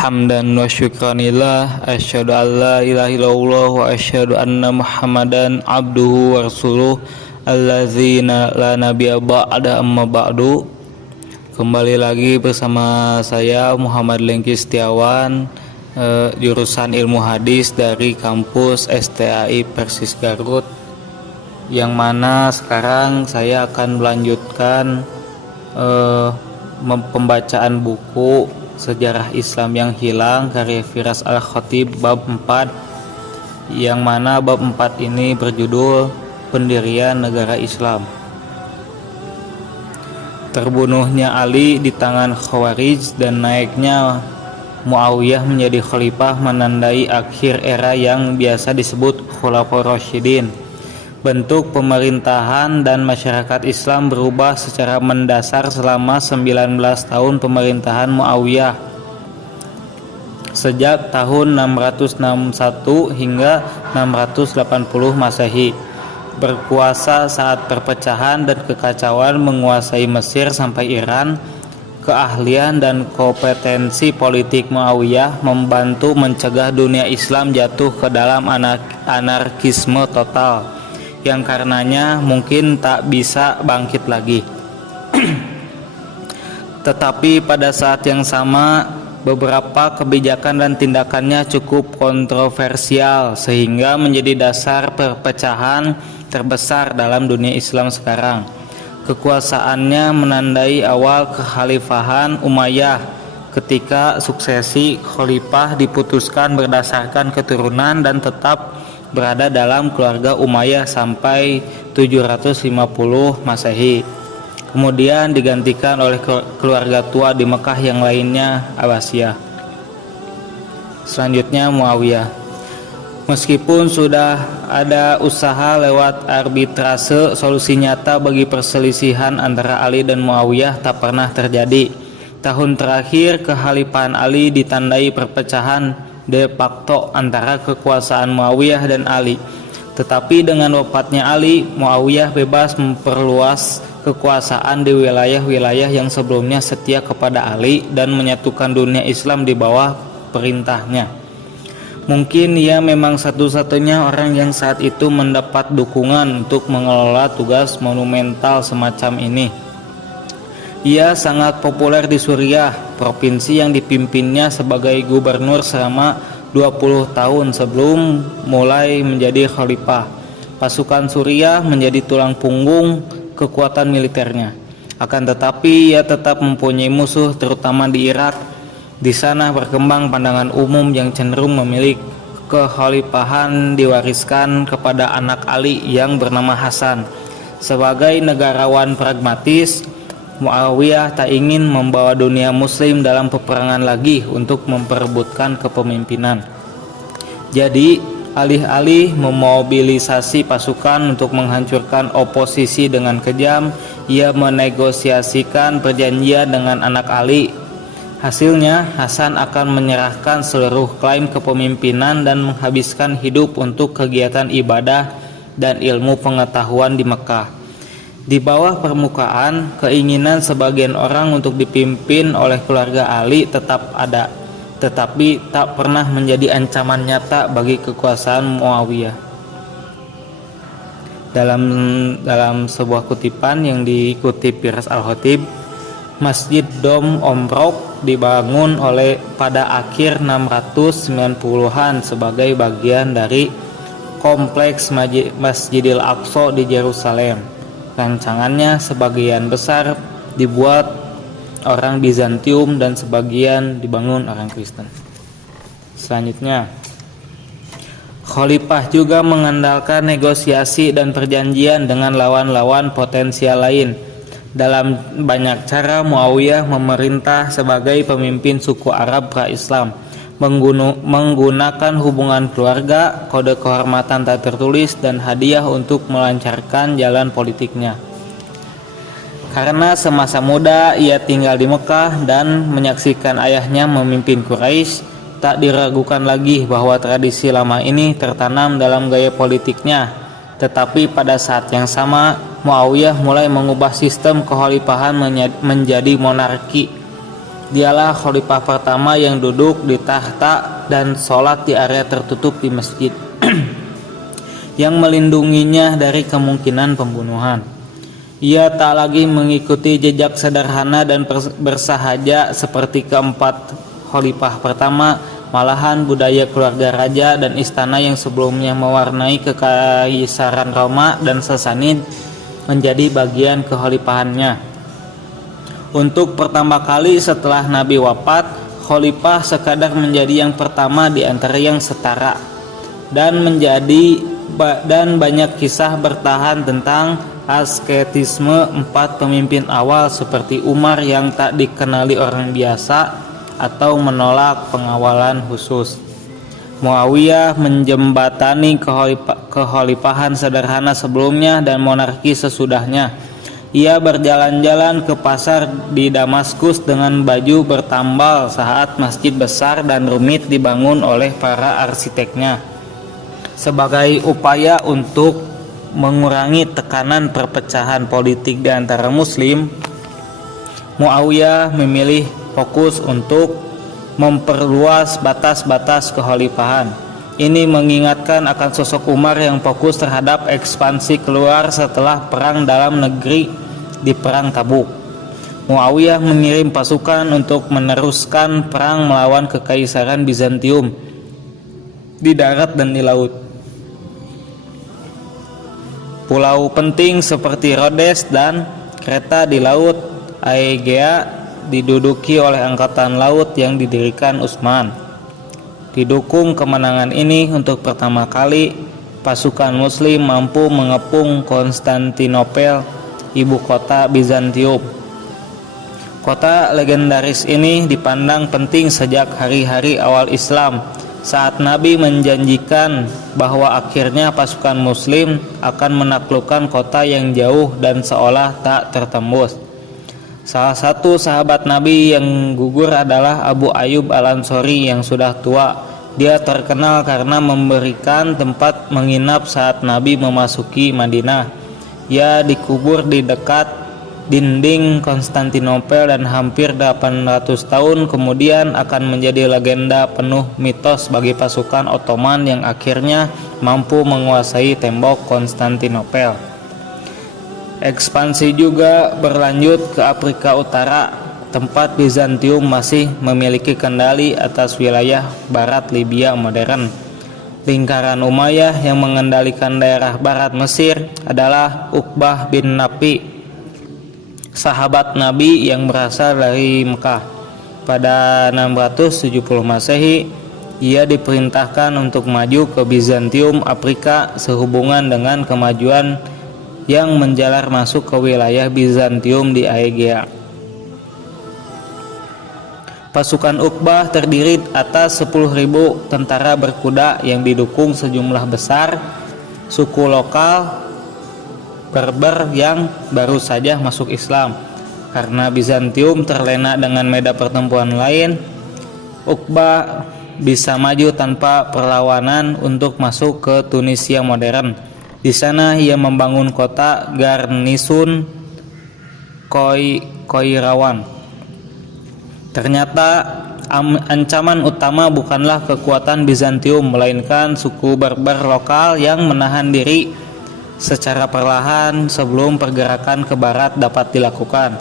Hamdan wa syukranillah, asyhadu an la ilaha illallah wa asyhadu anna Muhammadan abduhu wa rasuluh allazina la nabiyya ba'da amma ba'du. Kembali lagi bersama saya Muhammad Lengki Setiawan, jurusan Ilmu Hadis dari kampus STAI Persis Garut, yang mana sekarang saya akan melanjutkan pembacaan buku Sejarah Islam yang Hilang karya Firas Al-Khatib bab 4, yang mana bab 4 ini berjudul Pendirian Negara Islam. Terbunuhnya Ali di tangan Khawarij dan naiknya Muawiyah menjadi khalifah menandai akhir era yang biasa disebut Khulafaur Rasyidin. Bentuk pemerintahan dan masyarakat Islam berubah secara mendasar selama 19 tahun pemerintahan Muawiyah, sejak tahun 661 hingga 680 Masehi. Berkuasa saat perpecahan dan kekacauan menguasai Mesir sampai Iran. Keahlian dan kompetensi politik Muawiyah membantu mencegah dunia Islam jatuh ke dalam anarkisme total, yang karenanya mungkin tak bisa bangkit lagi. Tetapi pada saat yang sama, beberapa kebijakan dan tindakannya cukup kontroversial sehingga menjadi dasar perpecahan terbesar dalam dunia Islam sekarang. Kekuasaannya menandai awal kekhalifahan Umayyah ketika suksesi khalifah diputuskan berdasarkan keturunan dan tetap berada dalam keluarga Umayyah sampai 750 Masehi. Kemudian digantikan oleh keluarga tua di Mekah yang lainnya, Abbasiyah. Selanjutnya Muawiyah. Meskipun sudah ada usaha lewat arbitrase, solusi nyata bagi perselisihan antara Ali dan Muawiyah tak pernah terjadi. Tahun terakhir kekhalifahan Ali ditandai perpecahan de facto antara kekuasaan Muawiyah dan Ali. Tetapi dengan wafatnya Ali, Muawiyah bebas memperluas kekuasaan di wilayah-wilayah yang sebelumnya setia kepada Ali dan menyatukan dunia Islam di bawah perintahnya. Mungkin ia memang satu-satunya orang yang saat itu mendapat dukungan untuk mengelola tugas monumental semacam ini. Ia sangat populer di Suriah, provinsi yang dipimpinnya sebagai gubernur selama 20 tahun sebelum mulai menjadi khalifah. Pasukan Suriah menjadi tulang punggung kekuatan militernya. Akan tetapi ia tetap mempunyai musuh, terutama di Irak. Di sana berkembang pandangan umum yang cenderung memilih kekhalifahan diwariskan kepada anak Ali yang bernama Hasan. Sebagai negarawan pragmatis, Muawiyah tak ingin membawa dunia muslim dalam peperangan lagi untuk memperebutkan kepemimpinan. Jadi, alih-alih memobilisasi pasukan untuk menghancurkan oposisi dengan kejam, ia menegosiasikan perjanjian dengan anak Ali. Hasilnya, Hasan akan menyerahkan seluruh klaim kepemimpinan dan menghabiskan hidup untuk kegiatan ibadah dan ilmu pengetahuan di Mekah. Di bawah permukaan, keinginan sebagian orang untuk dipimpin oleh keluarga Ali tetap ada, tetapi tak pernah menjadi ancaman nyata bagi kekuasaan Muawiyah. Dalam sebuah kutipan yang dikutip Firas Al-Khatib, Masjid Dom Omrok dibangun pada akhir 690-an sebagai bagian dari kompleks Masjidil Aqsa di Yerusalem. Rancangannya sebagian besar dibuat orang Bizantium dan sebagian dibangun orang Kristen. Selanjutnya, khalifah juga mengandalkan negosiasi dan perjanjian dengan lawan-lawan potensial lain. Dalam banyak cara Muawiyah memerintah sebagai pemimpin suku Arab pra-Islam, menggunakan hubungan keluarga, kode kehormatan tak tertulis, dan hadiah untuk melancarkan jalan politiknya. Karena semasa muda ia tinggal di Mekah dan menyaksikan ayahnya memimpin Quraisy, tak diragukan lagi bahwa tradisi lama ini tertanam dalam gaya politiknya. Tetapi pada saat yang sama, Muawiyah mulai mengubah sistem kekhalifahan menjadi monarki. Dialah khalifah pertama yang duduk di tahta dan sholat di area tertutup di masjid yang melindunginya dari kemungkinan pembunuhan. Ia tak lagi mengikuti jejak sederhana dan bersahaja seperti keempat khalifah pertama, malahan budaya keluarga raja dan istana yang sebelumnya mewarnai kekaisaran Roma dan Sasanid menjadi bagian kekhalifahannya. Untuk pertama kali setelah Nabi wafat, khalifah sekadar menjadi yang pertama di antara yang setara, dan banyak kisah bertahan tentang asketisme empat pemimpin awal seperti Umar yang tak dikenali orang biasa atau menolak pengawalan khusus. Muawiyah menjembatani kekhalifahan sederhana sebelumnya dan monarki sesudahnya. Ia berjalan-jalan ke pasar di Damaskus dengan baju bertambal saat masjid besar dan rumit dibangun oleh para arsiteknya. Sebagai upaya untuk mengurangi tekanan perpecahan politik di antara muslim, Muawiyah memilih fokus untuk memperluas batas-batas kekhalifahan. Ini mengingatkan akan sosok Umar yang fokus terhadap ekspansi keluar setelah perang dalam negeri di Perang Tabuk. Muawiyah mengirim pasukan untuk meneruskan perang melawan Kekaisaran Bizantium di darat dan di laut. Pulau penting seperti Rhodes dan Kreta di Laut Aegea diduduki oleh angkatan laut yang didirikan Utsman. Didukung kemenangan ini, untuk pertama kali pasukan muslim mampu mengepung Konstantinopel, ibu kota Bizantium. Kota legendaris ini dipandang penting sejak hari-hari awal Islam, saat Nabi menjanjikan bahwa akhirnya pasukan muslim akan menaklukkan kota yang jauh dan seolah tak tertembus. Salah satu sahabat Nabi yang gugur adalah Abu Ayyub Al-Ansori yang sudah tua. Dia terkenal karena memberikan tempat menginap saat Nabi memasuki Madinah. Ia dikubur di dekat dinding Konstantinopel dan hampir 800 tahun kemudian akan menjadi legenda penuh mitos bagi pasukan Ottoman yang akhirnya mampu menguasai tembok Konstantinopel. Ekspansi juga berlanjut ke Afrika Utara, tempat Bizantium masih memiliki kendali atas wilayah barat Libya modern. Lingkaran Umayyah yang mengendalikan daerah barat Mesir adalah Uqbah bin Nafi, sahabat Nabi yang berasal dari Mekah. Pada 670 Masehi, ia diperintahkan untuk maju ke Bizantium Afrika sehubungan dengan kemajuan yang menjalar masuk ke wilayah Bizantium di Aegea. Pasukan Uqbah terdiri atas 10.000 tentara berkuda yang didukung sejumlah besar suku lokal Berber yang baru saja masuk Islam. Karena Bizantium terlena dengan medan pertempuran lain, Uqbah bisa maju tanpa perlawanan untuk masuk ke Tunisia modern. Di sana ia membangun kota garnisun Koirawan. Ternyata ancaman utama bukanlah kekuatan Bizantium, melainkan suku Berber lokal yang menahan diri secara perlahan sebelum pergerakan ke barat dapat dilakukan.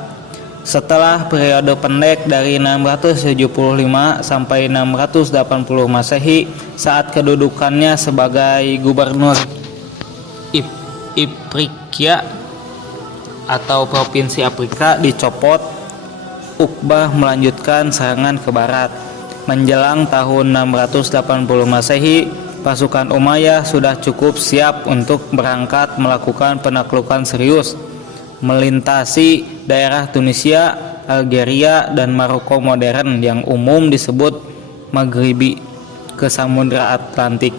Setelah periode pendek dari 675 sampai 680 Masehi, saat kedudukannya sebagai gubernur Ifriqiya atau provinsi Afrika dicopot, Uqbah melanjutkan serangan ke barat. Menjelang tahun 680 Masehi, pasukan Umayyah sudah cukup siap untuk berangkat melakukan penaklukan serius, melintasi daerah Tunisia, Algeria, dan Maroko modern yang umum disebut Maghribi ke Samudra Atlantik.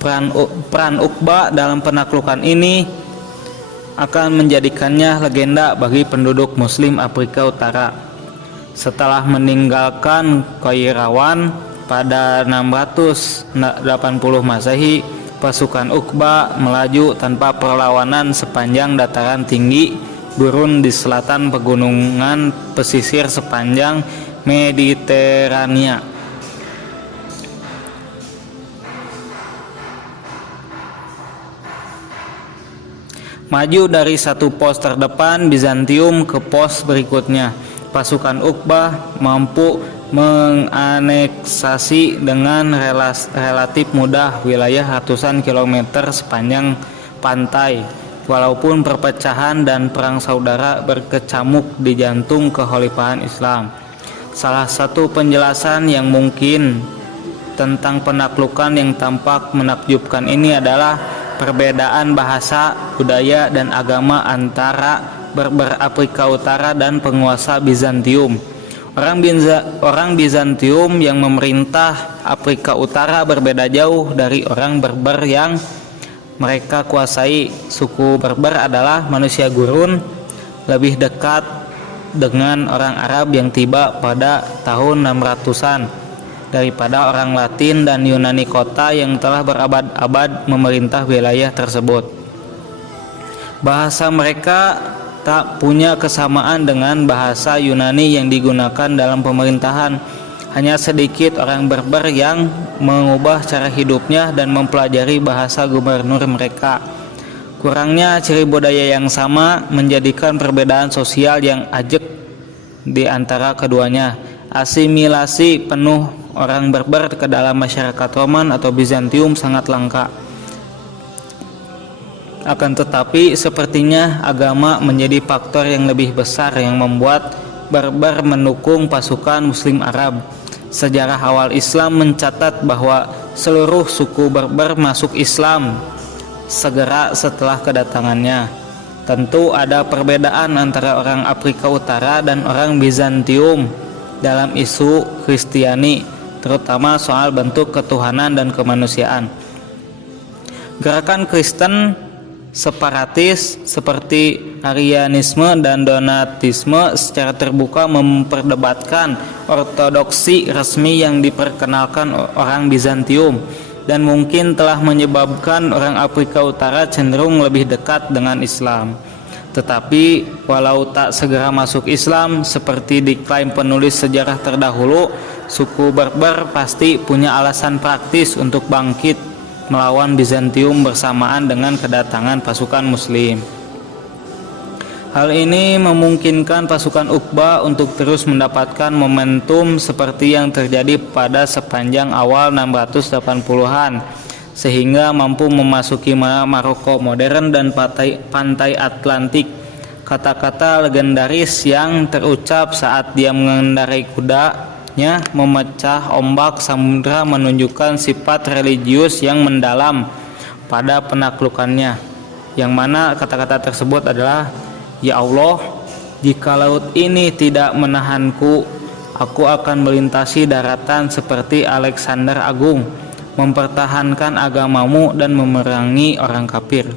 Peran Uqbah dalam penaklukan ini akan menjadikannya legenda bagi penduduk Muslim Afrika Utara. Setelah meninggalkan Qairawan pada 680 Masehi, pasukan Uqbah melaju tanpa perlawanan sepanjang dataran tinggi gurun di selatan pegunungan pesisir sepanjang Mediterania. Maju dari satu pos terdepan Bizantium ke pos berikutnya, pasukan Uqbah mampu menganeksasi dengan relatif mudah wilayah ratusan kilometer sepanjang pantai, walaupun perpecahan dan perang saudara berkecamuk di jantung kekhalifahan Islam. Salah satu penjelasan yang mungkin tentang penaklukan yang tampak menakjubkan ini adalah perbedaan bahasa, budaya, dan agama antara Berber Afrika Utara dan penguasa Bizantium. Orang Bizantium yang memerintah Afrika Utara berbeda jauh dari orang Berber yang mereka kuasai. Suku Berber adalah manusia gurun, lebih dekat dengan orang Arab yang tiba pada tahun 600-an daripada orang Latin dan Yunani kota yang telah berabad-abad memerintah wilayah tersebut. Bahasa mereka tak punya kesamaan dengan bahasa Yunani yang digunakan dalam pemerintahan. Hanya sedikit orang Berber yang mengubah cara hidupnya dan mempelajari bahasa gubernur mereka. Kurangnya ciri budaya yang sama menjadikan perbedaan sosial yang ajek di antara keduanya. Asimilasi penuh orang Berber ke dalam masyarakat Roman atau Bizantium sangat langka. Akan tetapi sepertinya agama menjadi faktor yang lebih besar yang membuat Berber mendukung pasukan Muslim Arab. Sejarah awal Islam mencatat bahwa seluruh suku Berber masuk Islam segera setelah kedatangannya. Tentu ada perbedaan antara orang Afrika Utara dan orang Bizantium dalam isu Kristiani, terutama soal bentuk ketuhanan dan kemanusiaan. Gerakan Kristen separatis seperti Arianisme dan Donatisme secara terbuka memperdebatkan ortodoksi resmi yang diperkenalkan orang Bizantium dan mungkin telah menyebabkan orang Afrika Utara cenderung lebih dekat dengan Islam. Tetapi walau tak segera masuk Islam seperti diklaim penulis sejarah terdahulu, suku Berber pasti punya alasan praktis untuk bangkit melawan Bizantium bersamaan dengan kedatangan pasukan Muslim. Hal ini memungkinkan pasukan Uqbah untuk terus mendapatkan momentum seperti yang terjadi pada sepanjang awal 680-an, sehingga mampu memasuki Maroko modern dan pantai Atlantik. Kata-kata legendaris yang terucap saat dia mengendarai kudanya memecah ombak samudra menunjukkan sifat religius yang mendalam pada penaklukannya, yang mana kata-kata tersebut adalah, "Ya Allah, jika laut ini tidak menahanku, aku akan melintasi daratan seperti Alexander Agung, mempertahankan agamamu dan memerangi orang kafir."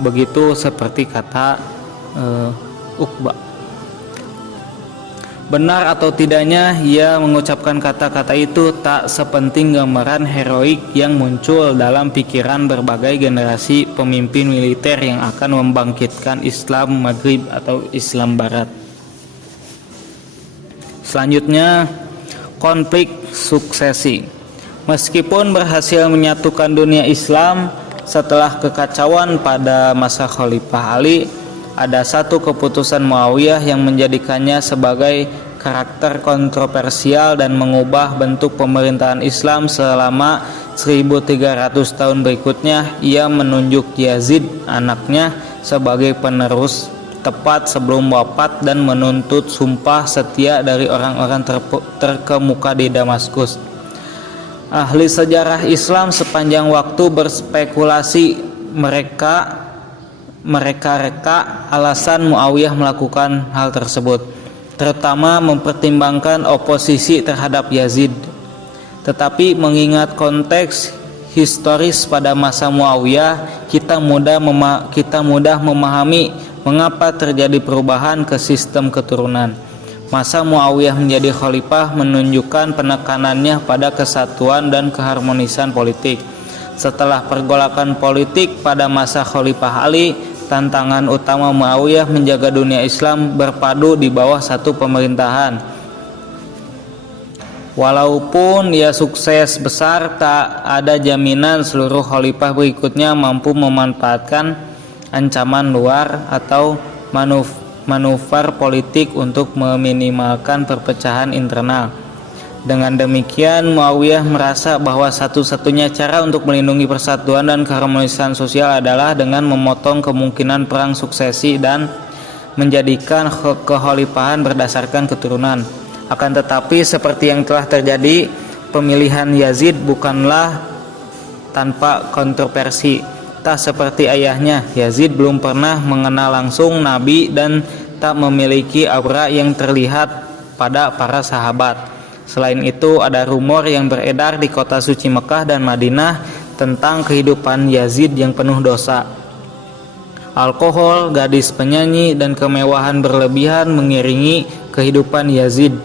Begitu seperti kata Uqbah. Benar atau tidaknya ia mengucapkan kata-kata itu tak sepenting gambaran heroik yang muncul dalam pikiran berbagai generasi pemimpin militer yang akan membangkitkan Islam Maghrib atau Islam Barat. Selanjutnya, konflik suksesi. Meskipun berhasil menyatukan dunia Islam setelah kekacauan pada masa Khalifah Ali, ada satu keputusan Muawiyah yang menjadikannya sebagai karakter kontroversial dan mengubah bentuk pemerintahan Islam selama 1300 tahun berikutnya. Ia menunjuk Yazid, anaknya, sebagai penerus tepat sebelum wafat dan menuntut sumpah setia dari orang-orang terkemuka di Damaskus. Ahli sejarah Islam sepanjang waktu berspekulasi mereka reka alasan Muawiyah melakukan hal tersebut, terutama mempertimbangkan oposisi terhadap Yazid. Tetapi mengingat konteks historis pada masa Muawiyah, kita mudah memahami mengapa terjadi perubahan ke sistem keturunan. Masa Muawiyah menjadi khalifah menunjukkan penekanannya pada kesatuan dan keharmonisan politik. Setelah pergolakan politik pada masa Khalifah Ali, tantangan utama Muawiyah menjaga dunia Islam berpadu di bawah satu pemerintahan. Walaupun ia sukses besar, tak ada jaminan seluruh khalifah berikutnya mampu memanfaatkan ancaman luar atau manuver politik untuk meminimalkan perpecahan internal. Dengan demikian, Muawiyah merasa bahwa satu-satunya cara untuk melindungi persatuan dan keharmonisan sosial adalah dengan memotong kemungkinan perang suksesi dan menjadikan kekhalifahan berdasarkan keturunan. Akan tetapi, seperti yang telah terjadi, pemilihan Yazid bukanlah tanpa kontroversi. Tak seperti ayahnya, Yazid belum pernah mengenal langsung Nabi dan tak memiliki aura yang terlihat pada para sahabat. Selain itu, ada rumor yang beredar di kota suci Mekah dan Madinah tentang kehidupan Yazid yang penuh dosa. Alkohol, gadis penyanyi, dan kemewahan berlebihan mengiringi kehidupan Yazid.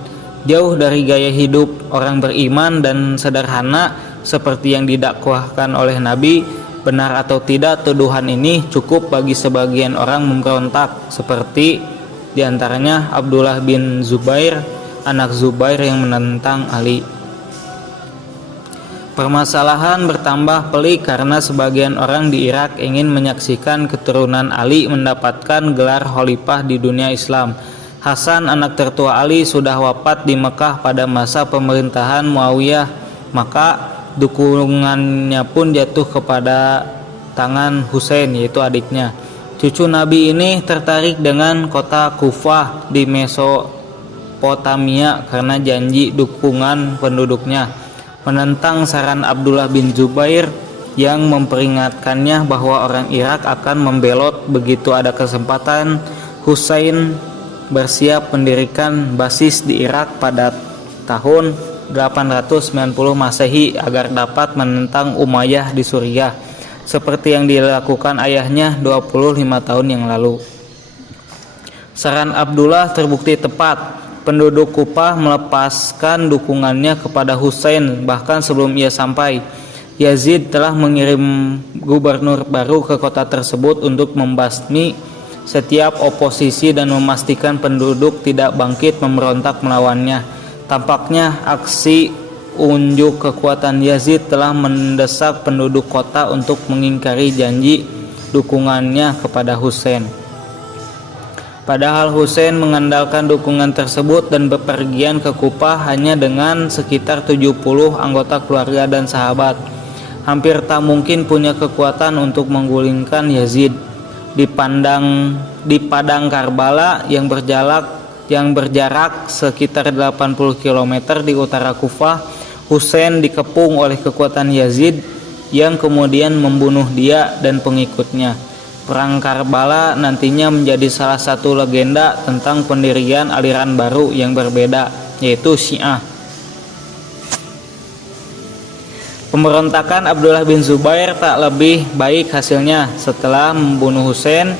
Jauh dari gaya hidup orang beriman dan sederhana seperti yang didakwahkan oleh Nabi, benar atau tidak tuduhan ini cukup bagi sebagian orang memberontak, seperti diantaranya Abdullah bin Zubair, anak Zubair yang menentang Ali. Permasalahan bertambah pelik karena sebagian orang di Irak ingin menyaksikan keturunan Ali mendapatkan gelar khalifah di dunia Islam. Hasan, anak tertua Ali, sudah wafat di Mekah pada masa pemerintahan Muawiyah, maka dukungannya pun jatuh kepada tangan Husain, yaitu adiknya. Cucu Nabi ini tertarik dengan kota Kufah di Mesopotamia karena janji dukungan penduduknya, menentang saran Abdullah bin Zubair yang memperingatkannya bahwa orang Irak akan membelot begitu ada kesempatan. Husain bersiap mendirikan basis di Irak pada tahun 890 Masehi agar dapat menentang Umayyah di Suriah, seperti yang dilakukan ayahnya 25 tahun yang lalu. Saran Abdullah terbukti tepat. Penduduk Kufah melepaskan dukungannya kepada Husain bahkan sebelum ia sampai. Yazid telah mengirim gubernur baru ke kota tersebut untuk membasmi setiap oposisi dan memastikan penduduk tidak bangkit memberontak melawannya. Tampaknya aksi unjuk kekuatan Yazid telah mendesak penduduk kota untuk mengingkari janji dukungannya kepada Husain. Padahal Husain mengandalkan dukungan tersebut dan bepergian ke Kufah hanya dengan sekitar 70 anggota keluarga dan sahabat. Hampir tak mungkin punya kekuatan untuk menggulingkan Yazid. Di padang Karbala yang berjarak sekitar 80 km di utara Kufah, Husain dikepung oleh kekuatan Yazid yang kemudian membunuh dia dan pengikutnya. Perang Karbala nantinya menjadi salah satu legenda tentang pendirian aliran baru yang berbeda, yaitu Syiah. Pemberontakan Abdullah bin Zubair tak lebih baik hasilnya. Setelah membunuh Husain,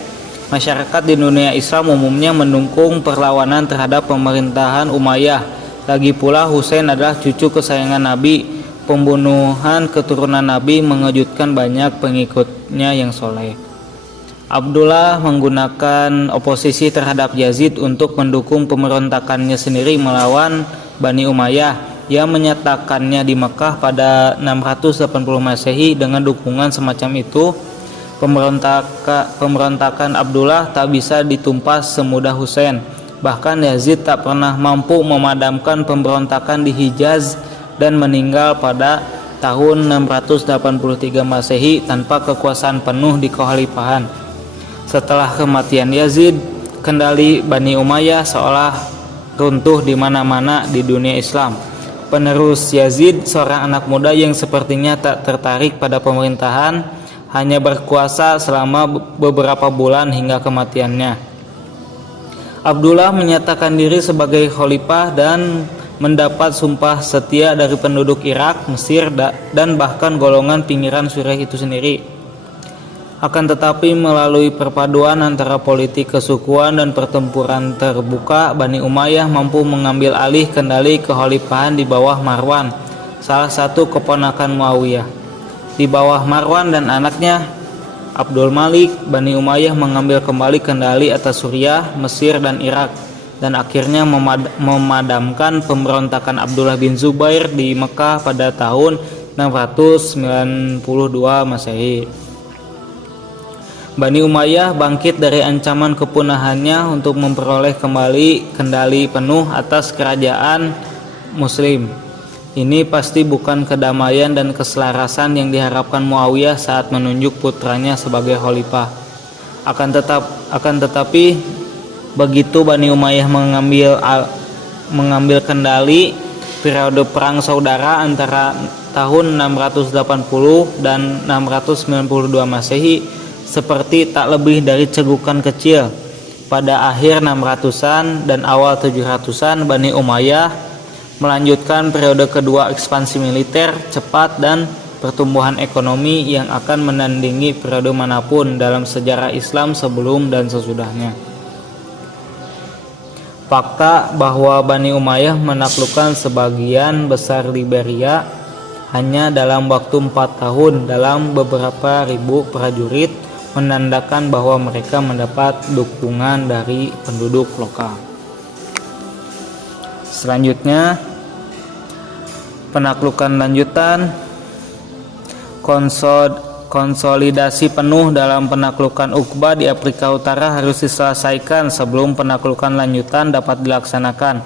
masyarakat di dunia Islam umumnya mendukung perlawanan terhadap pemerintahan Umayyah. Lagi pula Husain adalah cucu kesayangan Nabi. Pembunuhan keturunan Nabi mengejutkan banyak pengikutnya yang soleh. Abdullah menggunakan oposisi terhadap Yazid untuk mendukung pemberontakannya sendiri melawan Bani Umayyah yang menyatakannya di Mekah pada 680 Masehi. Dengan dukungan semacam itu, pemberontakan Abdullah tak bisa ditumpas semudah Husain. Bahkan Yazid tak pernah mampu memadamkan pemberontakan di Hijaz dan meninggal pada tahun 683 Masehi tanpa kekuasaan penuh di kekhalifahan. Setelah kematian Yazid, kendali Bani Umayyah seolah runtuh di mana-mana di dunia Islam. Penerus Yazid, seorang anak muda yang sepertinya tak tertarik pada pemerintahan, hanya berkuasa selama beberapa bulan hingga kematiannya. Abdullah menyatakan diri sebagai khalifah dan mendapat sumpah setia dari penduduk Irak, Mesir, dan bahkan golongan pinggiran Suriah itu sendiri. Akan tetapi melalui perpaduan antara politik kesukuan dan pertempuran terbuka, Bani Umayyah mampu mengambil alih kendali kekhalifahan di bawah Marwan, salah satu keponakan Muawiyah. Di bawah Marwan dan anaknya, Abdul Malik, Bani Umayyah mengambil kembali kendali atas Suriah, Mesir, dan Irak, dan akhirnya memadamkan pemberontakan Abdullah bin Zubair di Mekah pada tahun 692 Masehi. Bani Umayyah bangkit dari ancaman kepunahannya untuk memperoleh kembali kendali penuh atas kerajaan Muslim. Ini pasti bukan kedamaian dan keselarasan yang diharapkan Muawiyah saat menunjuk putranya sebagai khalifah. Akan tetapi begitu Bani Umayyah mengambil kendali, periode perang saudara antara tahun 680 dan 692 Masehi seperti tak lebih dari cegukan kecil. Pada akhir 600-an dan awal 700-an, Bani Umayyah melanjutkan periode kedua ekspansi militer cepat dan pertumbuhan ekonomi yang akan menandingi periode manapun dalam sejarah Islam sebelum dan sesudahnya. Fakta bahwa Bani Umayyah menaklukkan sebagian besar Liberia hanya dalam waktu 4 tahun dalam beberapa ribu prajurit menandakan bahwa mereka mendapat dukungan dari penduduk lokal. Selanjutnya, penaklukan lanjutan. Konsolidasi penuh dalam penaklukan Uqbah di Afrika Utara harus diselesaikan sebelum penaklukan lanjutan dapat dilaksanakan.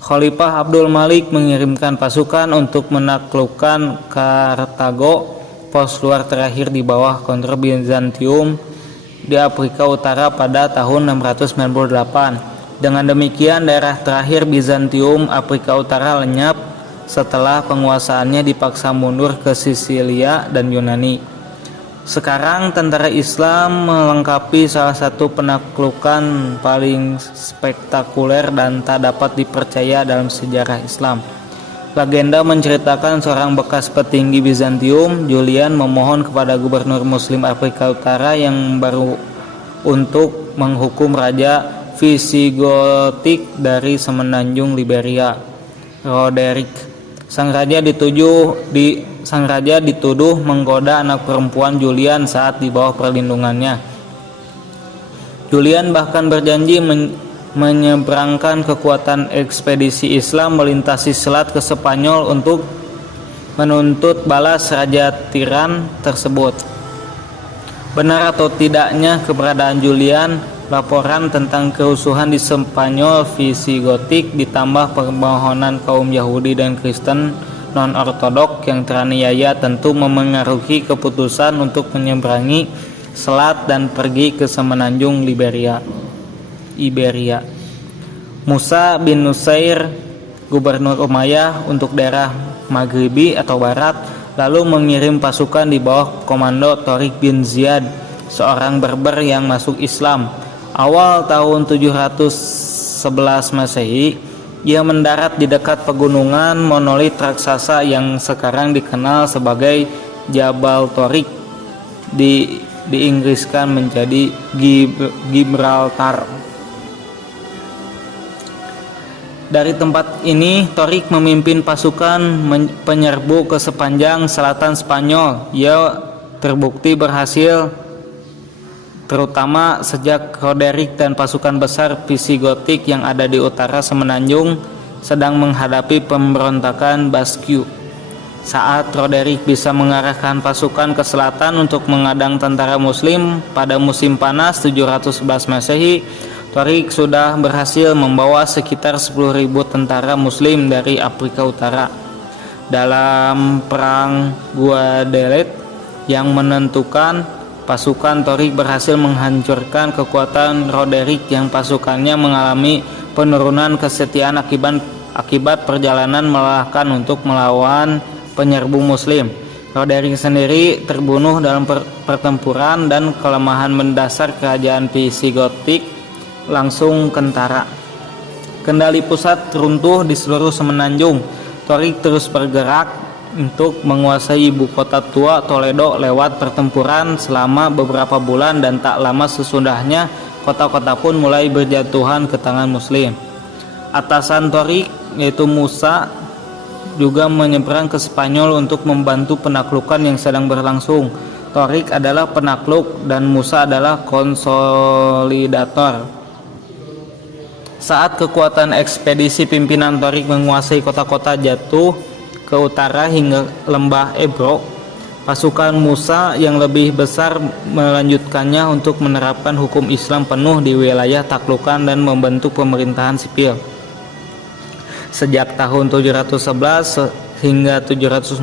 Khalifah Abdul Malik mengirimkan pasukan untuk menaklukkan Kartago, pos luar terakhir di bawah kontrol Bizantium di Afrika Utara pada tahun 698. Dengan demikian, daerah terakhir Bizantium Afrika Utara lenyap setelah penguasaannya dipaksa mundur ke Sisilia dan Yunani. Sekarang tentara Islam melengkapi salah satu penaklukan paling spektakuler dan tak dapat dipercaya dalam sejarah Islam. Legenda menceritakan seorang bekas petinggi Bizantium, Julian, memohon kepada gubernur Muslim Afrika Utara yang baru untuk menghukum raja Visigotik dari semenanjung Liberia, Roderick. Sang raja dituduh menggoda anak perempuan Julian saat di bawah perlindungannya. Julian bahkan berjanji menyeberangkan kekuatan ekspedisi Islam melintasi selat ke Spanyol untuk menuntut balas raja tiran tersebut. Benar atau tidaknya keberadaan Julian, laporan tentang kerusuhan di Spanyol Visigotik ditambah permohonan kaum Yahudi dan Kristen non-ortodok yang teraniaya tentu memengaruhi keputusan untuk menyeberangi selat dan pergi ke semenanjung Iberia. Musa bin Nusair, gubernur Umayyah untuk daerah Maghribi atau Barat, lalu mengirim pasukan di bawah komando Tariq bin Ziyad, seorang Berber yang masuk Islam. Awal tahun 711 Masehi, ia mendarat di dekat pegunungan monolit raksasa yang sekarang dikenal sebagai Jabal Tariq, diinggriskan menjadi Gibraltar. Dari tempat ini, Tariq memimpin pasukan penyerbu ke sepanjang selatan Spanyol. Ia terbukti berhasil, terutama sejak Roderick dan pasukan besar Visigotik yang ada di utara semenanjung sedang menghadapi pemberontakan Basque. Saat Roderick bisa mengarahkan pasukan ke selatan untuk mengadang tentara Muslim pada musim panas 711 Masehi, Tariq sudah berhasil membawa sekitar 10.000 tentara Muslim dari Afrika Utara. Dalam perang Guadalete yang menentukan, pasukan Tariq berhasil menghancurkan kekuatan Roderick yang pasukannya mengalami penurunan kesetiaan akibat perjalanan melelahkan untuk melawan penyerbu Muslim. Roderick sendiri terbunuh dalam pertempuran dan kelemahan mendasar kerajaan Visigotik langsung kentara. Kendali pusat runtuh di seluruh semenanjung. Tariq terus bergerak untuk menguasai ibu kota tua Toledo lewat pertempuran selama beberapa bulan, dan tak lama sesudahnya kota-kota pun mulai berjatuhan ke tangan Muslim. Atasan Tariq, yaitu Musa, juga menyeberang ke Spanyol untuk membantu penaklukan yang sedang berlangsung. Torik adalah penakluk dan Musa adalah konsolidator. Saat kekuatan ekspedisi pimpinan Torik menguasai kota-kota jatuh ke utara hingga lembah Ebro, pasukan Musa yang lebih besar melanjutkannya untuk menerapkan hukum Islam penuh di wilayah taklukan dan membentuk pemerintahan sipil. Sejak tahun 711 hingga 719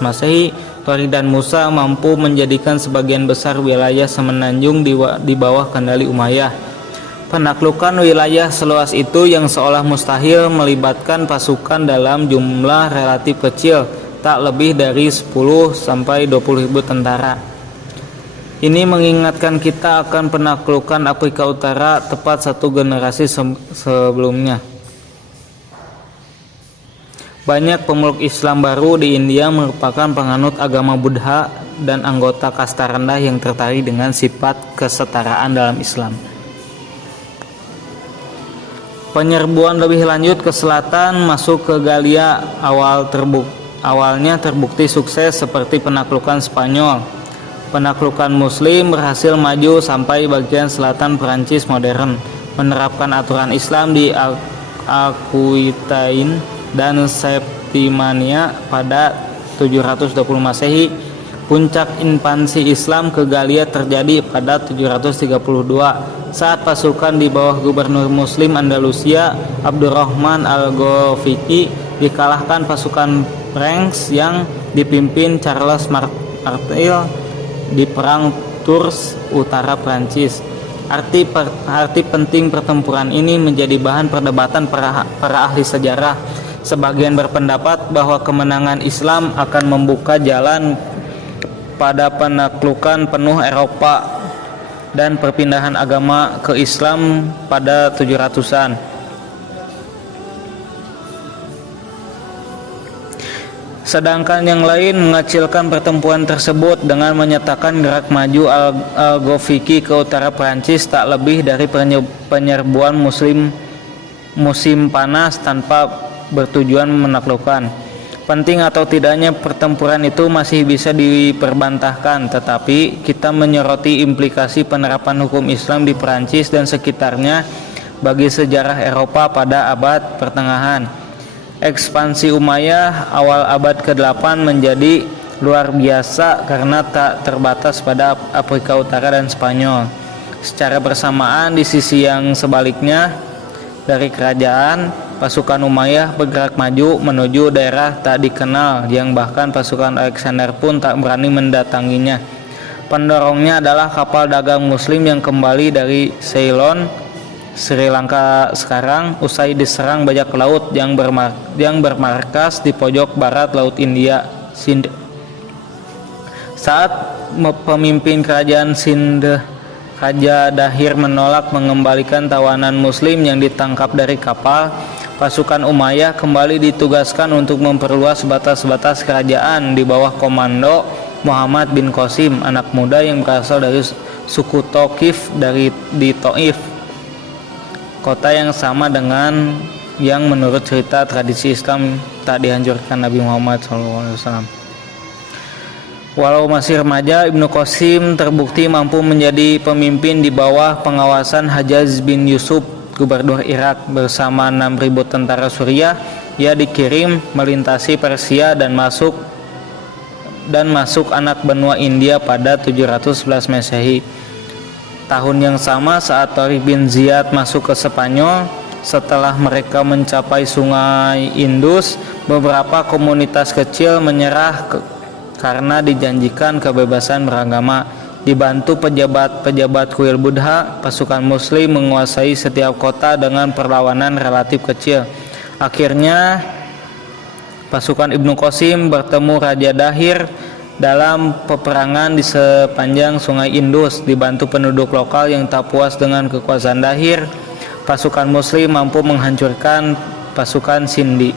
Masehi, Torik dan Musa mampu menjadikan sebagian besar wilayah semenanjung di bawah kendali Umayyah. Penaklukan wilayah seluas itu yang seolah mustahil melibatkan pasukan dalam jumlah relatif kecil, tak lebih dari 10-20 ribu tentara. Ini mengingatkan kita akan penaklukan Afrika Utara tepat satu generasi sebelumnya. Banyak pemeluk Islam baru di India merupakan penganut agama Buddha dan anggota kasta rendah yang tertarik dengan sifat kesetaraan dalam Islam. Penyerbuan lebih lanjut ke selatan masuk ke Galia awalnya terbukti sukses seperti penaklukan Spanyol. Penaklukan Muslim berhasil maju sampai bagian selatan Perancis modern, menerapkan aturan Islam di Aquitaine dan Septimania pada 720 Masehi. Puncak invasi Islam ke Galia terjadi pada 732 saat pasukan di bawah gubernur Muslim Andalusia Abdurrahman al-Ghafiqi dikalahkan pasukan Franks yang dipimpin Charles Martel di perang Tours utara Prancis. Arti penting pertempuran ini menjadi bahan perdebatan para ahli sejarah. Sebagian berpendapat bahwa kemenangan Islam akan membuka jalan pada penaklukan penuh Eropa dan perpindahan agama ke Islam pada 700-an. Sedangkan yang lain mengecilkan pertempuran tersebut dengan menyatakan gerak maju al-Ghafiqi ke utara Prancis tak lebih dari penyerbuan musim panas tanpa bertujuan menaklukkan. Penting atau tidaknya pertempuran itu masih bisa diperbantahkan, tetapi kita menyoroti implikasi penerapan hukum Islam di Perancis dan sekitarnya bagi sejarah Eropa pada abad pertengahan. Ekspansi Umayyah awal abad ke-8 menjadi luar biasa karena tak terbatas pada Afrika Utara dan Spanyol. Secara bersamaan di sisi yang sebaliknya dari kerajaan, pasukan Umayyah bergerak maju menuju daerah tak dikenal yang bahkan pasukan Alexander pun tak berani mendatanginya. Pendorongnya adalah kapal dagang Muslim yang kembali dari Ceylon, Sri Lanka sekarang, usai diserang bajak laut yang bermarkas di pojok barat Laut India, Sindh. Saat pemimpin kerajaan Sindh, Raja Dahir menolak mengembalikan tawanan Muslim yang ditangkap dari kapal, pasukan Umayyah kembali ditugaskan untuk memperluas batas-batas kerajaan di bawah komando Muhammad bin Qasim, anak muda yang berasal dari suku Thaqif di Taif, kota yang sama dengan yang menurut cerita tradisi Islam tak dihancurkan Nabi Muhammad SAW. Walau masih remaja, Ibnu Qasim terbukti mampu menjadi pemimpin di bawah pengawasan Hajjaj bin Yusuf, gubernur Irak. Bersama 6.000 tentara Suriah, ia dikirim melintasi Persia dan masuk anak benua India pada 711 Masehi. Tahun yang sama saat Tariq bin Ziyad masuk ke Spanyol, setelah mereka mencapai sungai Indus, beberapa komunitas kecil menyerah karena dijanjikan kebebasan beragama. Dibantu pejabat kuil Buddha, pasukan Muslim menguasai setiap kota dengan perlawanan relatif kecil. Akhirnya pasukan Ibnu Qasim bertemu Raja Dahir dalam peperangan di sepanjang sungai Indus. Dibantu penduduk lokal yang tak puas dengan kekuasaan Dahir, pasukan Muslim mampu menghancurkan pasukan Sindhi.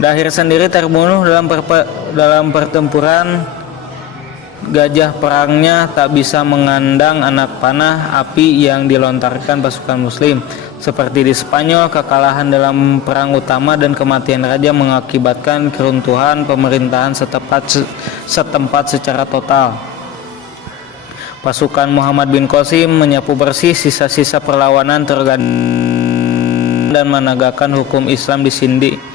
Dahir sendiri terbunuh dalam pertempuran. Gajah perangnya tak bisa mengandang anak panah api yang dilontarkan pasukan Muslim. Seperti di Spanyol, kekalahan dalam perang utama dan kematian raja mengakibatkan keruntuhan pemerintahan setempat secara total. Pasukan Muhammad bin Qasim menyapu bersih sisa-sisa perlawanan dan menegakkan hukum Islam di Sindi.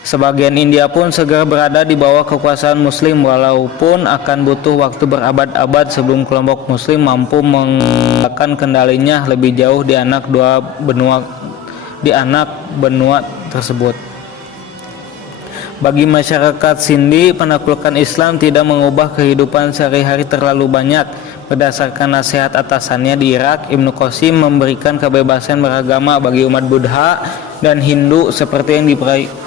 Sebagian India pun segera berada di bawah kekuasaan Muslim, walaupun akan butuh waktu berabad-abad sebelum kelompok Muslim mampu menegakkan kendalinya lebih jauh di anak benua tersebut. Bagi masyarakat Sindi, penaklukan Islam tidak mengubah kehidupan sehari-hari terlalu banyak. Berdasarkan nasihat atasannya di Irak, Ibnu Qasim memberikan kebebasan beragama bagi umat Buddha dan Hindu seperti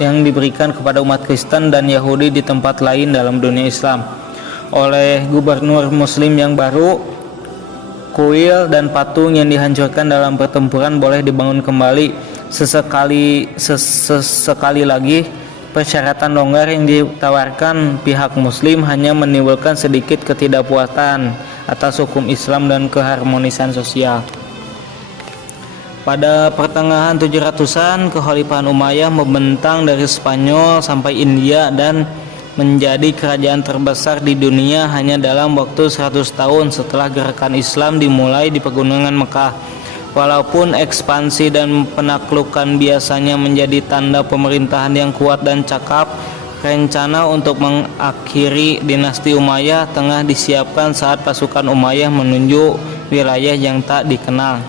yang diberikan kepada umat Kristen dan Yahudi di tempat lain dalam dunia Islam. Oleh gubernur Muslim yang baru, kuil dan patung yang dihancurkan dalam pertempuran boleh dibangun kembali. Sesekali lagi, persyaratan longgar yang ditawarkan pihak Muslim hanya menimbulkan sedikit ketidakpuasan atas hukum Islam dan keharmonisan sosial. Pada pertengahan 700-an, Kekhalifahan Umayyah membentang dari Spanyol sampai India dan menjadi kerajaan terbesar di dunia hanya dalam waktu 100 tahun setelah gerakan Islam dimulai di pegunungan Mekah. Walaupun ekspansi dan penaklukan biasanya menjadi tanda pemerintahan yang kuat dan cakap, rencana untuk mengakhiri dinasti Umayyah tengah disiapkan saat pasukan Umayyah menuju wilayah yang tak dikenal.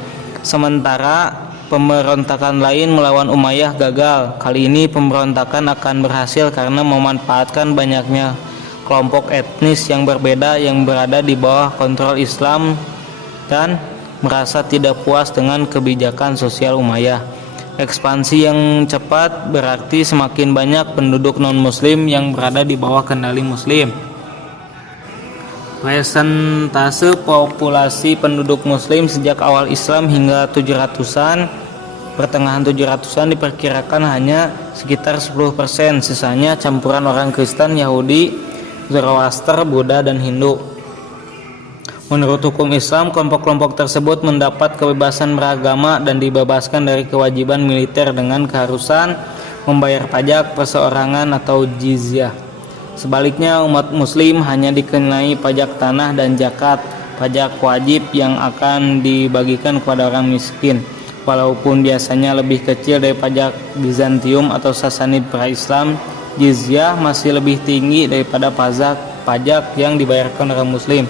Sementara pemberontakan lain melawan Umayyah gagal. Kali ini pemberontakan akan berhasil karena memanfaatkan banyaknya kelompok etnis yang berbeda yang berada di bawah kontrol Islam dan merasa tidak puas dengan kebijakan sosial Umayyah. Ekspansi yang cepat berarti semakin banyak penduduk non-muslim yang berada di bawah kendali muslim. Persentase populasi penduduk muslim sejak awal Islam hingga 700-an, pertengahan 700-an diperkirakan hanya sekitar 10%, sisanya campuran orang Kristen, Yahudi, Zoroaster, Buddha, dan Hindu. Menurut hukum Islam, kelompok-kelompok tersebut mendapat kebebasan beragama dan dibebaskan dari kewajiban militer dengan keharusan membayar pajak perseorangan atau jizyah. Sebaliknya, umat muslim hanya dikenai pajak tanah dan zakat, pajak wajib yang akan dibagikan kepada orang miskin. Walaupun biasanya lebih kecil dari pajak Bizantium atau Sasanid pra-Islam, jizyah masih lebih tinggi daripada pajak yang dibayarkan orang muslim.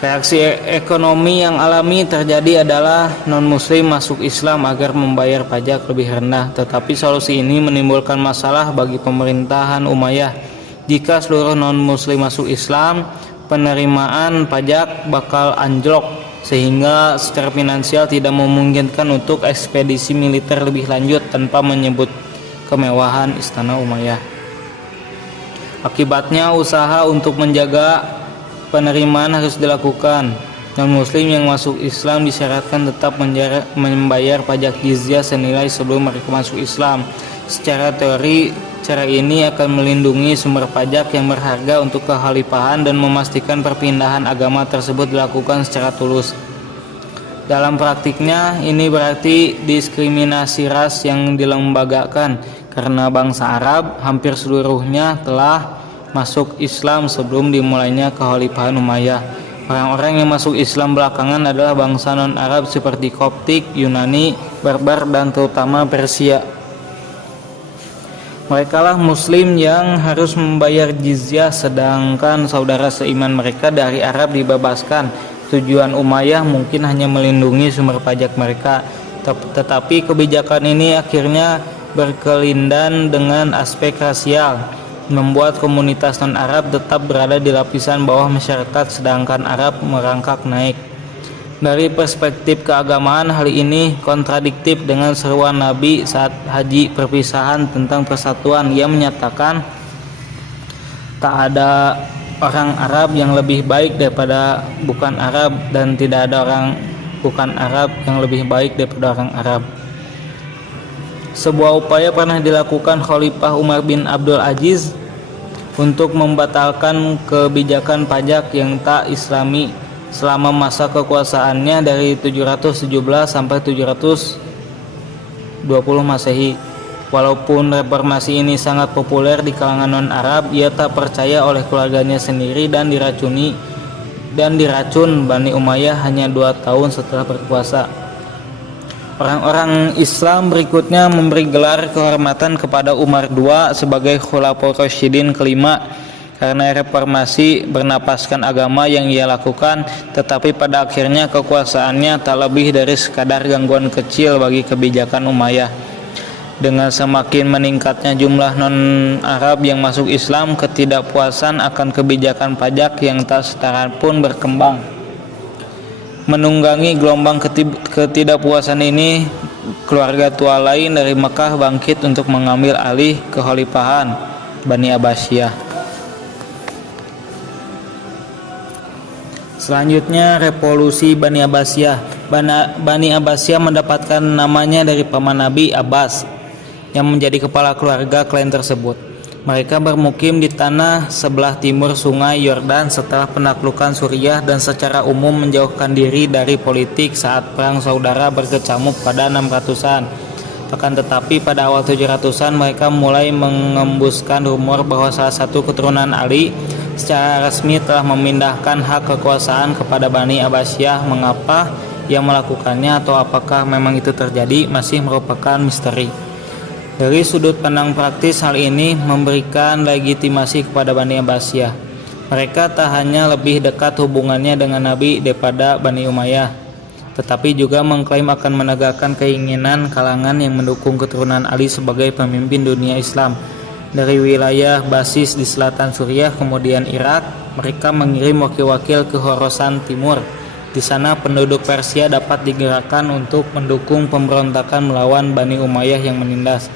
Reaksi ekonomi yang alami terjadi adalah non-muslim masuk Islam agar membayar pajak lebih rendah, tetapi solusi ini menimbulkan masalah bagi pemerintahan Umayyah. Jika seluruh non-muslim masuk Islam, penerimaan pajak bakal anjlok sehingga secara finansial tidak memungkinkan untuk ekspedisi militer lebih lanjut tanpa menyebut kemewahan istana Umayyah. Akibatnya usaha untuk menjaga penerimaan harus dilakukan. Non-muslim yang masuk Islam disyaratkan tetap membayar pajak jizyah senilai sebelum mereka masuk Islam. Secara teori, cara ini akan melindungi sumber pajak yang berharga untuk kekhalifahan dan memastikan perpindahan agama tersebut dilakukan secara tulus. Dalam praktiknya, ini berarti diskriminasi ras yang dilembagakan karena bangsa Arab hampir seluruhnya telah masuk Islam sebelum dimulainya Kekhalifahan Umayyah. Orang-orang yang masuk Islam belakangan adalah bangsa non-Arab seperti Koptik, Yunani, Barbar, dan terutama Persia. Merekalah muslim yang harus membayar jizyah, sedangkan saudara seiman mereka dari Arab dibebaskan. Tujuan Umayyah mungkin hanya melindungi sumber pajak mereka, tetapi kebijakan ini akhirnya berkelindan dengan aspek rasial, membuat komunitas non-Arab tetap berada di lapisan bawah masyarakat sedangkan Arab merangkak naik. Dari perspektif keagamaan, hal ini kontradiktif dengan seruan Nabi saat haji perpisahan tentang persatuan. Ia menyatakan tak ada orang Arab yang lebih baik daripada bukan Arab dan tidak ada orang bukan Arab yang lebih baik daripada orang Arab. Sebuah upaya pernah dilakukan Khalifah Umar bin Abdul Aziz untuk membatalkan kebijakan pajak yang tak islami selama masa kekuasaannya dari 717 sampai 720 Masehi. Walaupun reformasi ini sangat populer di kalangan non-Arab, ia tak percaya oleh keluarganya sendiri dan diracun Bani Umayyah hanya 2 tahun setelah berkuasa. Orang-orang Islam berikutnya memberi gelar kehormatan kepada Umar II sebagai Khulafaur Rasyidin kelima karena reformasi bernapaskan agama yang ia lakukan, tetapi pada akhirnya kekuasaannya tak lebih dari sekadar gangguan kecil bagi kebijakan Umayyah. Dengan semakin meningkatnya jumlah non-Arab yang masuk Islam, ketidakpuasan akan kebijakan pajak yang tak setara pun berkembang. Menunggangi gelombang ketidakpuasan ini, keluarga tua lain dari Mekah bangkit untuk mengambil alih kekhalifahan Bani Abbasiyah. Selanjutnya, revolusi Bani Abbasiyah. Bani Abbasiyah mendapatkan namanya dari paman Nabi, Abbas, yang menjadi kepala keluarga klan tersebut. Mereka bermukim di tanah sebelah timur sungai Yordan setelah penaklukan Suriah dan secara umum menjauhkan diri dari politik saat perang saudara berkecamuk pada 600-an. Akan tetapi pada awal 700-an mereka mulai mengembuskan rumor bahwa salah satu keturunan Ali secara resmi telah memindahkan hak kekuasaan kepada Bani Abbasiyah. Mengapa ia melakukannya atau apakah memang itu terjadi masih merupakan misteri. Dari sudut pandang praktis, hal ini memberikan legitimasi kepada Bani Abbasiyah. Mereka tak hanya lebih dekat hubungannya dengan Nabi daripada Bani Umayyah, tetapi juga mengklaim akan menegakkan keinginan kalangan yang mendukung keturunan Ali sebagai pemimpin dunia Islam. Dari wilayah basis di selatan Suriah kemudian Irak, mereka mengirim wakil-wakil ke Khorasan Timur. Di sana penduduk Persia dapat digerakkan untuk mendukung pemberontakan melawan Bani Umayyah yang menindas.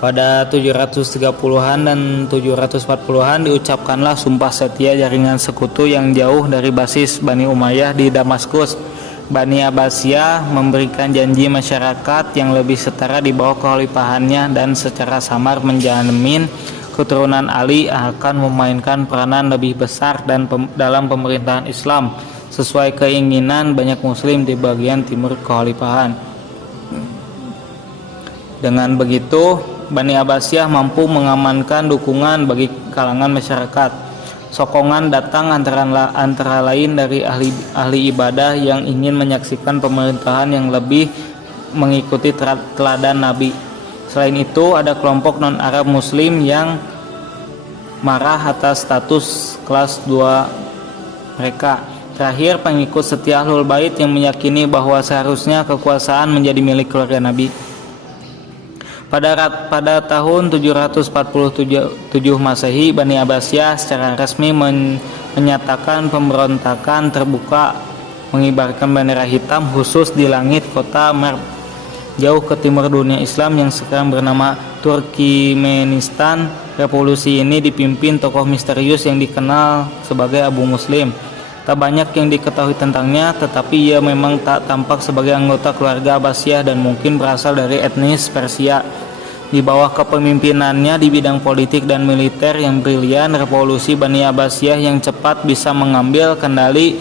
Pada 730-an dan 740-an diucapkanlah sumpah setia jaringan sekutu yang jauh dari basis Bani Umayyah di Damaskus. Bani Abbasiyah memberikan janji masyarakat yang lebih setara di bawah kekhalifahannya dan secara samar menjamin keturunan Ali akan memainkan peranan lebih besar dalam pemerintahan Islam sesuai keinginan banyak muslim di bagian timur kekhalifahan. Dengan begitu, Bani Abbasiyah mampu mengamankan dukungan bagi kalangan masyarakat. Sokongan datang antara lain dari ahli ibadah yang ingin menyaksikan pemerintahan yang lebih mengikuti teladan Nabi. Selain itu, ada kelompok non-Arab Muslim yang marah atas status kelas 2 mereka. Terakhir, pengikut setia Ahlul Bait yang meyakini bahwa seharusnya kekuasaan menjadi milik keluarga Nabi. Pada tahun 747 Masehi, Bani Abbasiyah secara resmi menyatakan pemberontakan terbuka, mengibarkan bendera hitam khusus di langit kota Merv, jauh ke timur dunia Islam yang sekarang bernama Turkmenistan. Revolusi ini dipimpin tokoh misterius yang dikenal sebagai Abu Muslim. Tak banyak yang diketahui tentangnya, tetapi ia memang tak tampak sebagai anggota keluarga Abbasiyah dan mungkin berasal dari etnis Persia. Di bawah kepemimpinannya di bidang politik dan militer yang brilian, revolusi Bani Abbasiyah yang cepat bisa mengambil kendali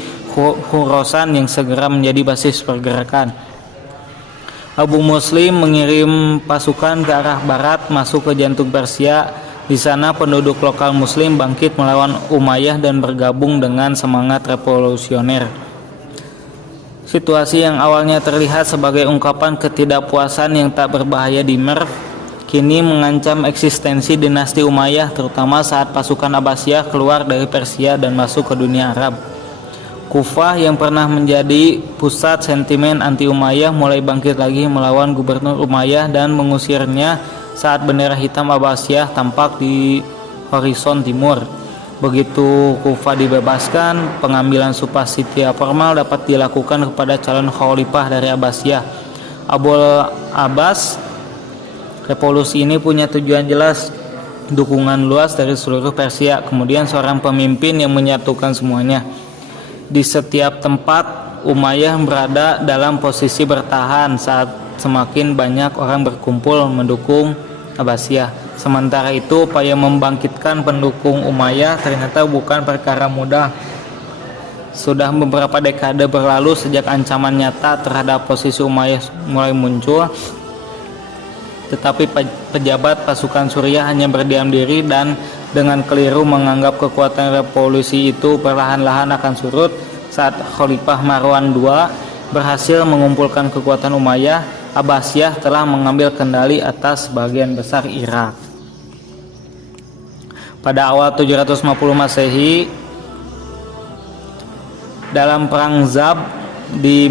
Khorasan yang segera menjadi basis pergerakan. Abu Muslim mengirim pasukan ke arah barat masuk ke jantung Persia. Di sana penduduk lokal Muslim bangkit melawan Umayyah dan bergabung dengan semangat revolusioner. Situasi yang awalnya terlihat sebagai ungkapan ketidakpuasan yang tak berbahaya di Merv kini mengancam eksistensi dinasti Umayyah, terutama saat pasukan Abbasiyah keluar dari Persia dan masuk ke dunia Arab. Kufah yang pernah menjadi pusat sentimen anti Umayyah mulai bangkit lagi melawan gubernur Umayyah dan mengusirnya saat bendera hitam Abbasiyah tampak di horizon timur. Begitu Kufah dibebaskan, pengambilan sumpah setia formal dapat dilakukan kepada calon khalifah dari Abbasiyah, Abul Abbas. Revolusi ini punya tujuan jelas, dukungan luas dari seluruh Persia, kemudian seorang pemimpin yang menyatukan semuanya. Di setiap tempat, Umayyah berada dalam posisi bertahan saat semakin banyak orang berkumpul mendukung Abbasiyah. Sementara itu, upaya membangkitkan pendukung Umayyah ternyata bukan perkara mudah. Sudah beberapa dekade berlalu sejak ancaman nyata terhadap posisi Umayyah mulai muncul, tetapi pejabat pasukan Suriah hanya berdiam diri dan dengan keliru menganggap kekuatan revolusi itu perlahan-lahan akan surut. Saat Khalifah Marwan II berhasil mengumpulkan kekuatan Umayyah, Abbasiyah telah mengambil kendali atas sebagian besar Irak. Pada awal 750 Masehi, dalam perang Zab di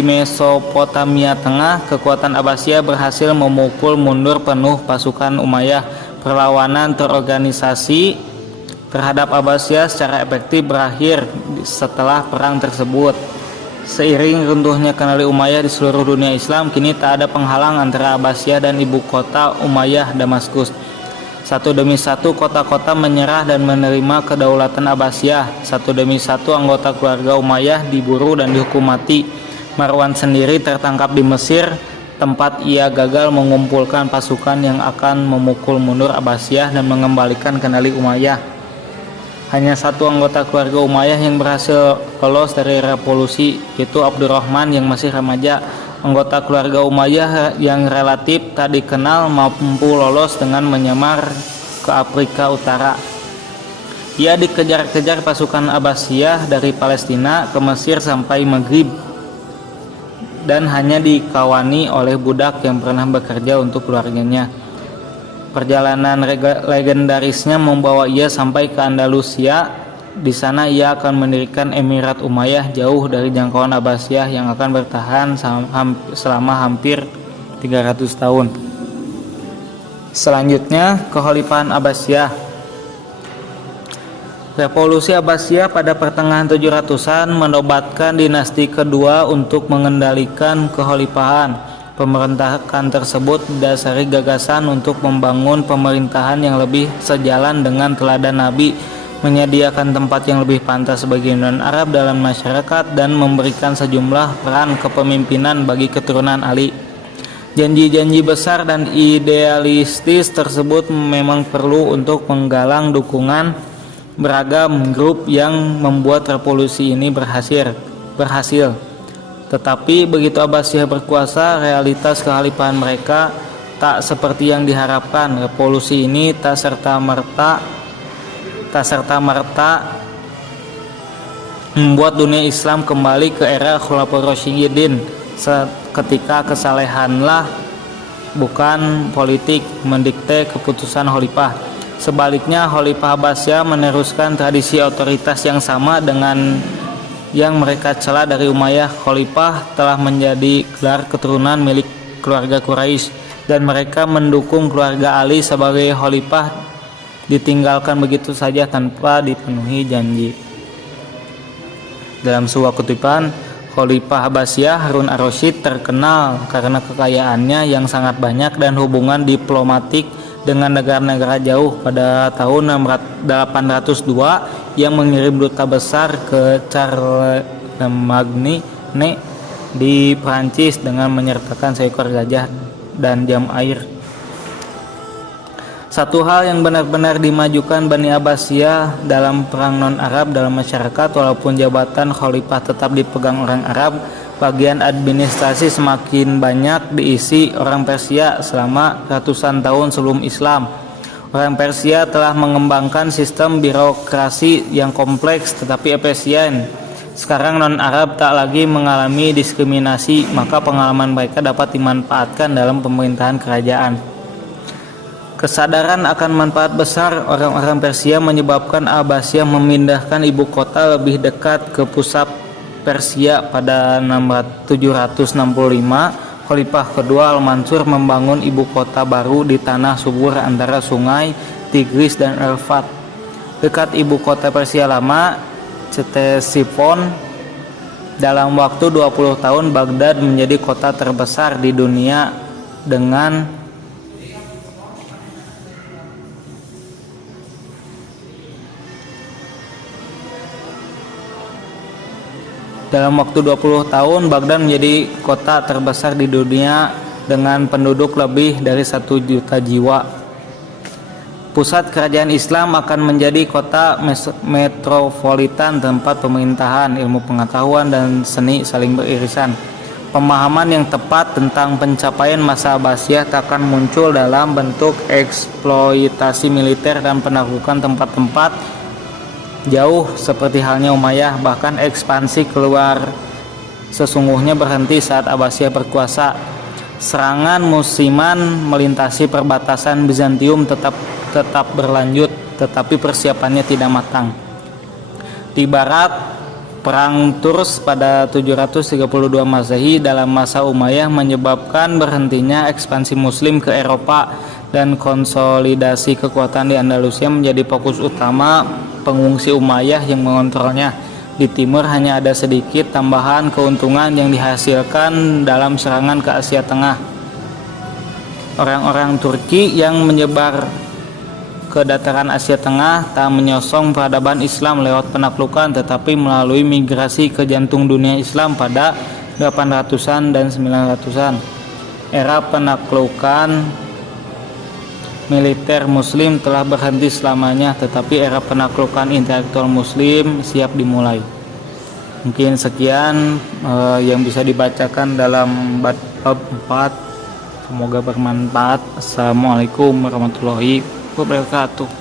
Mesopotamia Tengah, kekuatan Abbasiyah berhasil memukul mundur penuh pasukan Umayyah. Perlawanan terorganisasi terhadap Abbasiyah secara efektif berakhir setelah perang tersebut. Seiring runtuhnya kendali Umayyah di seluruh dunia Islam, kini tak ada penghalang antara Abbasiyah dan ibu kota Umayyah, Damaskus. Satu demi satu kota-kota menyerah dan menerima kedaulatan Abbasiyah. Satu demi satu anggota keluarga Umayyah diburu dan dihukum mati. Marwan sendiri tertangkap di Mesir, tempat ia gagal mengumpulkan pasukan yang akan memukul mundur Abbasiyah dan mengembalikan kendali Umayyah. Hanya satu anggota keluarga Umayyah yang berhasil lolos dari revolusi, yaitu Abdurrahman yang masih remaja. Anggota keluarga Umayyah yang relatif tak dikenal mampu lolos dengan menyamar ke Afrika Utara. Ia dikejar-kejar pasukan Abbasiyah dari Palestina ke Mesir sampai Maghrib dan hanya dikawani oleh budak yang pernah bekerja untuk keluarganya. Perjalanan legendarisnya membawa ia sampai ke Andalusia. Di sana ia akan mendirikan Emirat Umayyah jauh dari jangkauan Abbasiyah yang akan bertahan selama hampir 300 tahun. Selanjutnya, Kekhalifahan Abbasiyah. Revolusi Abbasiyah pada pertengahan 700-an menobatkan dinasti kedua untuk mengendalikan kekhalifahan. Pemerintahan tersebut didasari gagasan untuk membangun pemerintahan yang lebih sejalan dengan teladan Nabi, menyediakan tempat yang lebih pantas bagi non-Arab dalam masyarakat, dan memberikan sejumlah peran kepemimpinan bagi keturunan Ali. Janji-janji besar dan idealistis tersebut memang perlu untuk menggalang dukungan beragam grup yang membuat revolusi ini berhasil. Tetapi begitu Abbasiyah berkuasa, realitas kekhalifahan mereka tak seperti yang diharapkan. Revolusi ini tak serta-merta membuat dunia Islam kembali ke era Khulafaur Rasyidin. Ketika kesalehanlah bukan politik mendikte keputusan khalifah. Sebaliknya, Khalifah Abbasiyah meneruskan tradisi otoritas yang sama dengan yang mereka cela dari Umayyah. Khalifah telah menjadi gelar keturunan milik keluarga Quraisy dan mereka mendukung keluarga Ali sebagai khalifah ditinggalkan begitu saja tanpa dipenuhi janji. Dalam sebuah kutipan, Khalifah Abbasiyah Harun ar-Rasyid terkenal karena kekayaannya yang sangat banyak dan hubungan diplomatik dengan negara-negara jauh. Pada tahun 802 yang mengirim duta besar ke Charlemagne di Prancis dengan menyertakan seekor gajah dan jam air. Satu hal yang benar-benar dimajukan Bani Abbasiyah dalam perang non-Arab dalam masyarakat, walaupun jabatan khalifah tetap dipegang orang Arab, bagian administrasi semakin banyak diisi orang Persia selama ratusan tahun sebelum Islam. Orang Persia telah mengembangkan sistem birokrasi yang kompleks tetapi efisien. Sekarang non-Arab tak lagi mengalami diskriminasi, maka pengalaman mereka dapat dimanfaatkan dalam pemerintahan kerajaan. Kesadaran akan manfaat besar orang-orang Persia menyebabkan Abbasiyah memindahkan ibu kota lebih dekat ke pusat Persia. Pada 765, Khalifah kedua Al-Mansur membangun ibu kota baru di tanah subur antara sungai Tigris dan Efrat, dekat ibu kota Persia lama, Ctesifon. Dalam waktu 20 tahun, Baghdad menjadi kota terbesar di dunia dengan Baghdad menjadi kota terbesar di dunia dengan penduduk lebih dari 1 juta jiwa. Pusat kerajaan Islam akan menjadi kota metropolitan, tempat pemerintahan, ilmu pengetahuan dan seni saling beririsan. Pemahaman yang tepat tentang pencapaian masa Abbasiyah takkan muncul dalam bentuk eksploitasi militer dan penaklukan tempat-tempat jauh seperti halnya Umayyah. Bahkan ekspansi keluar sesungguhnya berhenti saat Abbasiyah berkuasa. Serangan musiman melintasi perbatasan Bizantium tetap berlanjut, tetapi persiapannya tidak matang. Di barat, perang Tours pada 732 Masehi dalam masa Umayyah menyebabkan berhentinya ekspansi Muslim ke Eropa dan konsolidasi kekuatan di Andalusia menjadi fokus utama pengungsi Umayyah yang mengontrolnya. Di timur hanya ada sedikit tambahan keuntungan yang dihasilkan dalam serangan ke Asia Tengah. Orang-orang Turki yang menyebar ke dataran Asia Tengah tak menyosong peradaban Islam lewat penaklukan, tetapi melalui migrasi ke jantung dunia Islam pada 800-an dan 900-an. Era penaklukan militer Muslim telah berhenti selamanya, tetapi era penaklukan intelektual Muslim siap dimulai. Mungkin sekian yang bisa dibacakan dalam bab 4. Semoga bermanfaat. Assalamualaikum warahmatullahi wabarakatuh.